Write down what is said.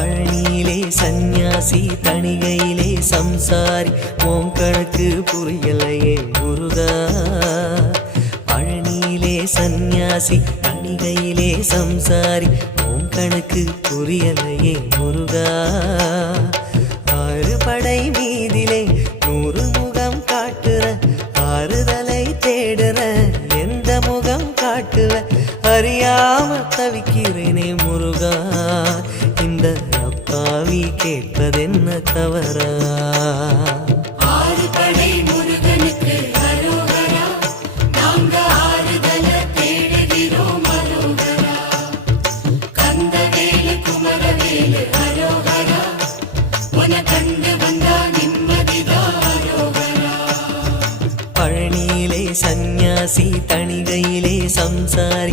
பழனியிலே சந்நியாசி தணிகையிலே சம்சாரி உன் கணக்கு புரியலையே முருகா. பழனியிலே சந்நியாசி தணிகையிலே சம்சாரி உன் கணக்கு புரியலையே முருகா. ஆறு படை மீதிலே 100 முகம் காட்டுற ஆறுதலை தேடுற எந்த முகம் காட்டுவ அறியாம தவிக்கிறேனே முருகா. இந்த அப்பாவி கேட்பதென்ன தவறா? ஆறு படை முருகனுக்கு அரோகரா, நாங்க ஆறுதல தேடுகிறோம் அரோகரா. கந்தவேலு குமரவேலு அரோகரா, உன கண்டு வந்தா நிம்மதிதா அரோகரா. பழனியிலே சந்நியாசி தணிகையிலே சம்சாரி